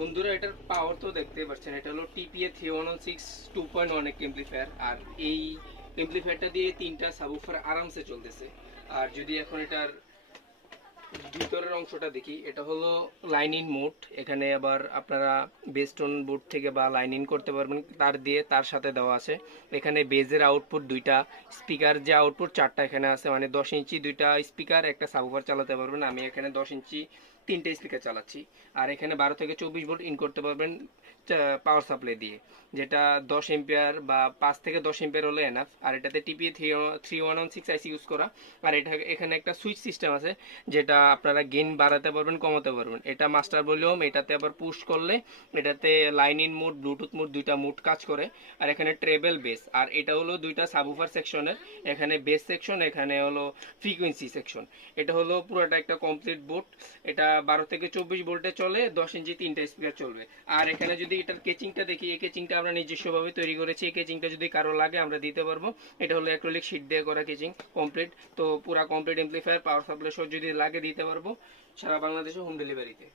বন্ধুরা, এটার পাওয়ার তো দেখতে পাচ্ছেন। এটা হলো টিপিএ 3116 2.1 একটা এমপ্লিফায়ার। আর এই এমপ্লিফায়ারটা দিয়ে তিনটা সাবউফার আরামসে চলতেছে। আর যদি এখন এটার ভিতরের অংশটা দেখি, এটা হলো লাইন ইন মোড। এখানে আবার আপনারা বেস্টন বোর্ড থেকে বা লাইন ইন করতে পারবেন, তার সাথে দেওয়া আছে। এখানে বেজের আউটপুট দুইটা, স্পিকার যে আউটপুট চারটা এখানে আছে, মানে 10 ইঞ্চি দুইটা স্পিকার একটা সাবউফার চালাতে পারবেন। আমি এখানে 10 ইঞ্চি তিনটে স্পিকার চালাচ্ছি। আর এখানে 12 থেকে 24 ভোল্ট ইন করতে পারবেন পাওয়ার সাপ্লাই দিয়ে, যেটা 10 এম্পিয়ার বা 5 থেকে 10 এম্পিয়ার হলে এনাফ। আর এটাতে টিপিএ 3116 আইসি ইউজ করা। আর এটা এখানে একটা সুইচ সিস্টেম আছে, যেটা আপনারা গেইন বাড়াতে পারবেন, কমাতে পারবেন। এটা মাস্টার ভলিউম, এটাতে আবার পুশ করলে এটাতে line in mode, Bluetooth mode দুইটা মোড কাজ করে। আর এখানে ট্রেবেল বেস। আর এটা হলো দুইটা সাবউফার সেকশনের, এখানে বেস সেকশন, এখানে হলো ফ্রিকোয়েন্সি সেকশন। এটা হলো পুরোটা একটা কমপ্লিট বোর্ড। এটা 12 থেকে 24 ভোল্টে চলে, 10 ইঞ্চি তিনটা স্পিকার চলবে। আর এখানে যদি এটার কেচিংটা দেখি, এই কেচিংটা আমরা নিজস্বভাবে তৈরি করেছি। এই কেচিংটা যদি কারো লাগে আমরা দিতে পারবো। এটা হলো অ্যাক্রিলিক শীট দিয়ে করা কেচিং, কমপ্লিট। তো পুরা কমপ্লিট এমপ্লিফায়ার পাওয়ার সাপ্লাই সহ যদি লাগে দিতে পারবো সারা বাংলাদেশে হোম ডেলিভারিতে।